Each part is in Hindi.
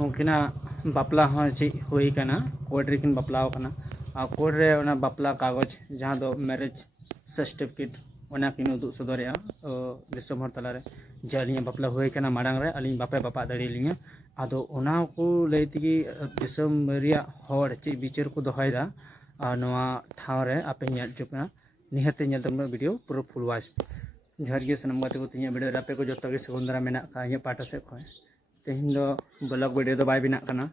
उनकिना बापला हाँ ची हुई कना कोर्ट रे किन बापलाव कना आ कोर्ट रे ओना बापला कागज जहाँ दो मैरिज सर्टिफिकेट ओना किन उदुग सदरिया दिसम हर तलारे जे अलिया बापला हुई कना माड़ांग रे अलिन बापे बापा दड़ी लिया आदो ओना को लई तगी दिसम रिया हर ची बिचार को दोहायदा नवा ठाव रे आपे नेल चुकना निहते नेल तम वीडियो पूरा फुल वाच झरगे सनम गते को तिया वीडियो रापे को जत्तो गे सगुंदरा मेना का इया पाटा से खय तेहिन दो ब्लॉग वीडियो दो बाय बिना कना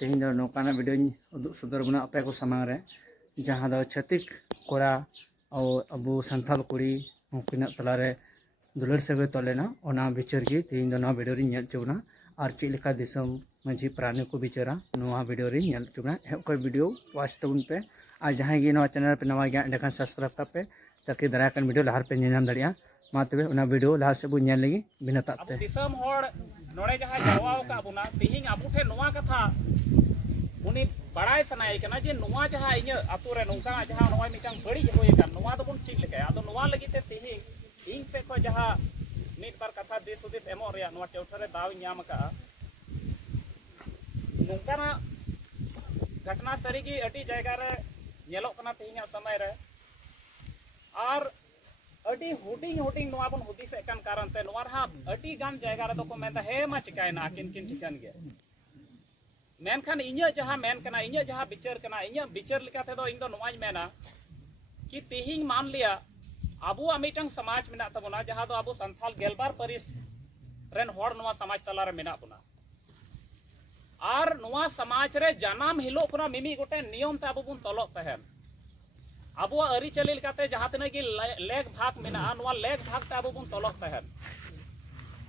तेहिन दो नोकाना वीडियो उदुग सदर बना आपे को सामांग रे जहां दो छतिक कोड़ा और अबु संथाल कुड़ी उनकिना तलारे दुलर सगे तलेना ओना विचार की तेहिन दो ना वीडियो रि नेल चुकना और चिलिका दिसम मजी प्राणी को बिचारा नवा वीडियो रि नेल चुकना हेको वीडियो वाच तबुन पे आज जहां गे नवा चैनल पे नवा गया देखा सब्सक्राइब करपे ताकि दराकन वीडियो लहार पे नेनाम दड़िया मा तबे उना वीडियो लहा से बु नेल लगी बिना ताते दिसम होड़ नोड़े जहां जवाव का बुना तिहिं आबु ठे नवा कथा उनी बड़ाई सनाय कना जे नवा जहां इኛ अतु रे नोंका जहां नवा मिटांग बड़ी होय का नवा दो बुन ठीक लेके आदो नवा लगी ते तिहिं इन से को जहां मीट बार कथा दिस उदिस एमो रे नवा चौथरे दाव न्याम का नोंकाना घटना सरी की अटी जगह रे नेलो कना तिहिं समय रे और अडी हुडिंग हुडिंग नवा बन हुदिस एकान कारण ते नवा हा अडी गान जगह रे तो को मेंदा हे मा चिकायना किन किन ठिकान गे मेनखान इኛ जहां मेन कना इኛ जहां विचार कना इኛ विचार लिकाते दो इन दो नवाज मेना कि तिहिं मान लिया आबुआ मिटंग समाज मेना तबना जहां दो आबु संथाल गेलबार परिस रेन होड़ नवा समाज तला रे मेना बुना और नवा समाज रे जनाम हिलो पुरा मिमी गोटे नियम ते आबु बुन तलक तहन आबुआ अरी चली लिकाते जहां तने की लेग भाग मेना नवा लेग भाग ते आबु बुन तलक तहन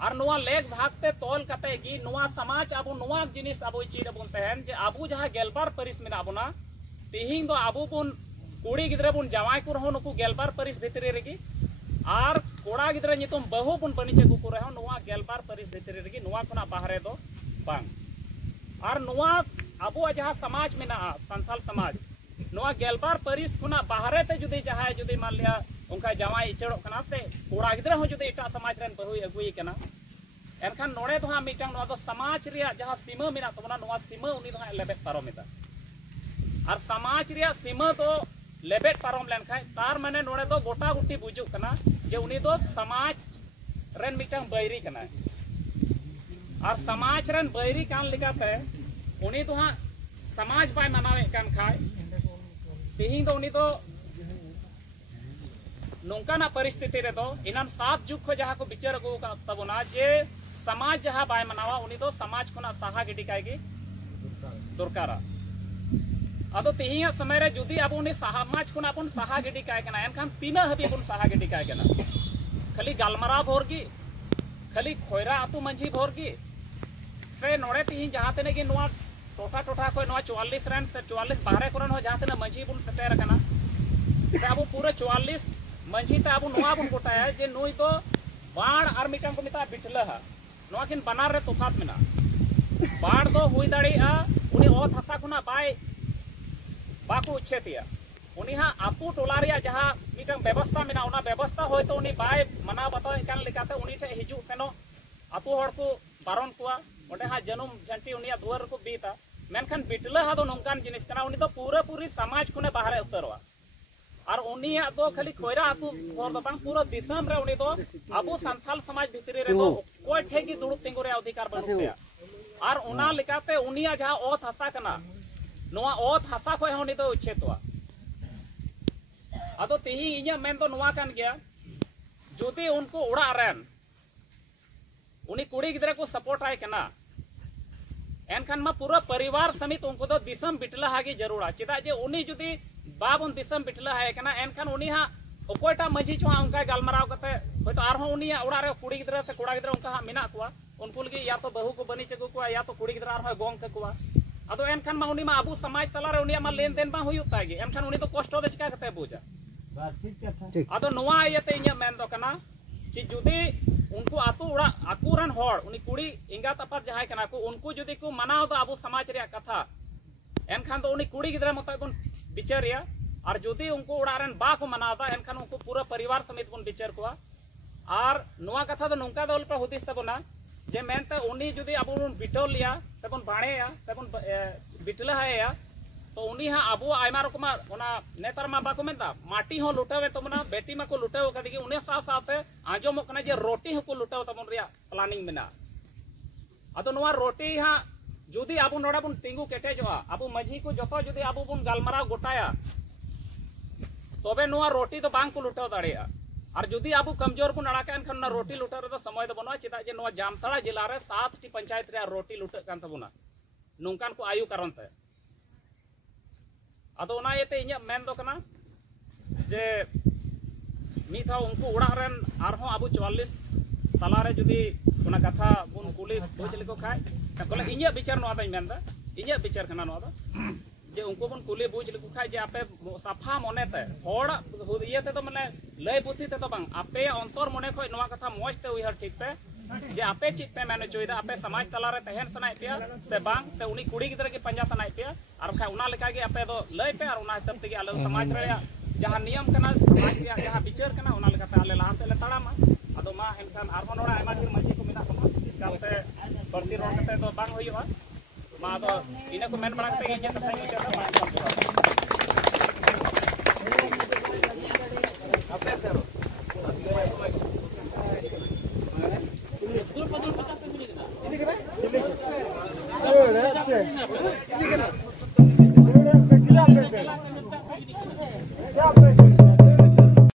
और नवा लेग भाग ते तोल कते की नवा समाज आबु नवा जिनिस आबु चीर बुन तहन जे आबु जहां गेलबार परिस मेना बुना तिहिं दो आबु बुन कुड़ी गिद्रा बुन जवाई को रहो नुकु गेलबार परिस भितरी रेगी और कोड़ा गिद्रा नितुम बहु बुन बनिचे को रहो नवा गेलबार परिस भितरी रेगी नवा कोना बाहरे दो बांग और नवा आबु जहां समाज मेना संथाल समाज नवा गेलबार परिस कोना बाहरे ते जुदी जहां जुदी मान लिया उनका जवाई इचड़ो कना से कोड़ा गिद्रा हो जुदी एटा समाज रेन बहु अगुई कना एनखान नोड़े तो हां मिटांग नवा दो समाज रिया जहां सीमा मेना तबना नवा सीमा उनी दो हां लेबेट पारोमेता और समाज रिया सीमा तो लेबेट पारोम लेन खाय तार माने नोड़े दो गोटा गुटी बुजुक कना जे उनी दो समाज रेन मिटांग बैरी कना और समाज रेन बैरी कान लिगाते उनी तो हां समाज बाय मनावे कान खाय तिहिं दो उनी तो नोंकाना परिस्थिति रे दो इनान 7 जुग को जहां को विचार को तबना जे समाज जहां बाय मनावा उनी तो समाज कोना साहा गिडी कायगी दरकारा अदो तिहिं समय रे जुदी अब उनी समाज कोना अपन साहा गिडी काय कना एनखान तीना हबी अपन साहा गिडी काय कना खाली गालमरा भोरगी खाली खोयरा आतु मंझी भोरगी से नोड़े तिहिं जहां तने की नोआ टोठा टोठा को नोआ 44 रन से 44 बाहरे कोरन हो जहां तने मंझी बुन सटेर कना से अब पूरे 44 मंझी ता अब नोआ बुन गोटाया जे नोई तो बाण और मिटांग को मिता बिटला हा नोआ किन बनार रे तोफात मेना बाण दो हुई दाड़ीआ उनी ओत हसा खुना बाय बाको उच्छेतिया उनी हा आपू टोला रिया जहां मिटांग व्यवस्था मेना उना व्यवस्था होय तो उनी बाय मना बताव एकान लेकाते उनी ठे हिजु सेनो आपू हड़ को बारन कुआ ओडे हा जनुम झंटी उनिया दुआर को बीता मेनखान बिटला हा दो नोंकान जिनिस कना उनी तो पूरा पूरी समाज खुने बाहरे उतरवा और उनिया दो खाली कोयरा आतु होर दो बांग पूरा दिसम रे उनी दो आबो संथाल समाज भितरी रे दो कोय ठेगी दुड़ुब तिंगु रे अधिकार बनुया और उना लेकाते उनिया जहां ओत हसा कना नोआ ओत हसा को उनी दो उच्छेतवा अदो तिहि इnya मेन दो नोआ कान गया जुदी उनको उड़ा रेन उनी कुड़ी गिदरा को सपोर्ट आय कना एनखान मा पूरा परिवार समेत उनको दो दिसम बिटला हागी जरूरा चिदा जे उनी जुदी बाबन दिसम बिटला है कना एनखान उनी हा ओकोटा मजी छवा उनका गालमराव कते होतो आर हो उनी उड़ा रे कुड़ी गिदरा से कोड़ा गिदरा उनका हा मेना कुआ उनको लगी या तो बहु को बनी चगु कुआ या तो कुड़ी गिदरा आर हो गोंग के कुआ अदो एनखान मा उनी मा आबू समाज तला रे उनी मा लेन देन मा हुयु तागी एनखान उनी तो कष्ट दे चिका कते बुझा अदो नोआ आयते इnya मेन दो कना कि जुदी उनको आतु उड़ा आकुरन होड़ उनी कुड़ी इंगा तपर जहाय कना को उनको जुदी को मनाव दो आबू समाज रे कथा एनखान तो उनी कुड़ी गिदरा मत बन बिचारिया और जुदी उनको उड़ारन बा को मनावा एनखान उनको पूरा परिवार समेत बन बिचार को और नोआ कथा दो नोंका दो उल्पा हुदिस तबना जे मेनते उनी जुदी आबू बिटो लिया से बन बाणेया से बन बिटलाहाया तो उनी हाँ अब आयमा रकम नेतार मा बाको मेनता माटी हो लुटावे तबना बेटी मा को लुटाव कदी उन्हें साथ साथ आंजोमो कना जे रोटी हो को लुटाव तबन रिया प्लानिंग मेना अतो नोआ रोटी हाँ जुदी अब नोड़ा बन तिंगु केटेजोआ अब माझी को जतो जुदी अब बन गालमाराव गोटाया तबे नोआ रोटी तो बांग को लुटाव दाड़ेया और जुदी अब कमजोर बन अड़ाका एनखान ना रोटी लुटाव रे समय दो बनवा चेदा जे नोआ जामताड़ा जिला रे 7 टी पंचायत रे रोटी लुटाव कान तबना नोंकान को आयु कारण ते अदो ओना येते इᱧ मेन दो कना जे मी था उनको उड़ा रेन आरहों अब 44 तला रे जुदी ओना कथा बुन कुली बुझ लेको खाय तकोले इᱧ विचार नोआ दई मेन दा इᱧ विचार कना नोआ दा जे उनको बुन कुली बुझ लेको खाय जे आपे साफा मने ते होड़ ये ते तो माने लय बुद्धि ते तो बांग आपे अंतर मने खय नोआ कथा मोज ते उइहर ठीक पे जे आपे चित पे मैंने चोइदा आपे समाज तला रे तहन सनाय पे से बांग से उनी कुड़ी गिदरा के पंजा सनाय पे और खा उना लेका के आपे दो लय पे और उना हिसाब ते आले समाज रे जहां नियम कना समाज रे जहां विचार कना उना लेका ते आले लाहा से ले ताड़ामा अदो मा एनखान आरहों नोड़ा आयमा दिन मजी को मिना कमा इसकाते बढ़ती रोड कते तो बांग होइबा मा दो इना को मेन बड़ा कते इᱧ कथा